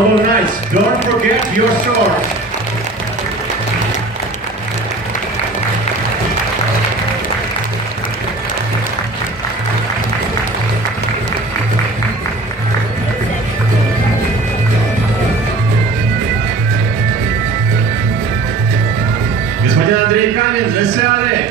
Noble Knights, don't forget your swords. Господин Андрей Камин, засяды!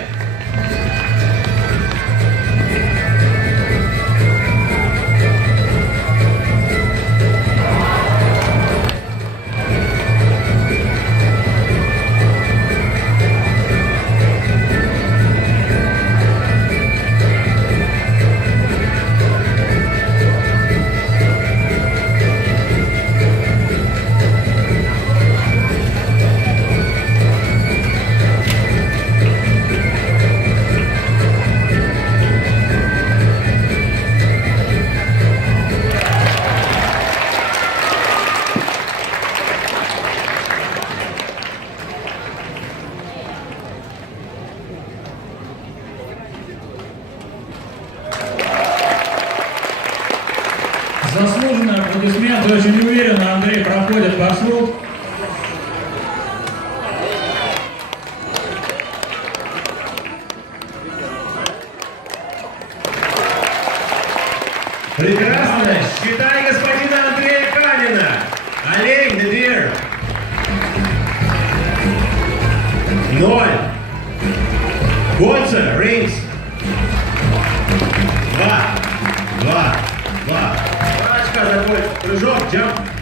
Заслуженный аплодисмент, очень уверенно Андрей проходит маршрут. Прекрасно! Считай господина Андрея Камина! Олень, the deer! 0. Кольца, rings. 2. Парочка, такой прыжок, jump.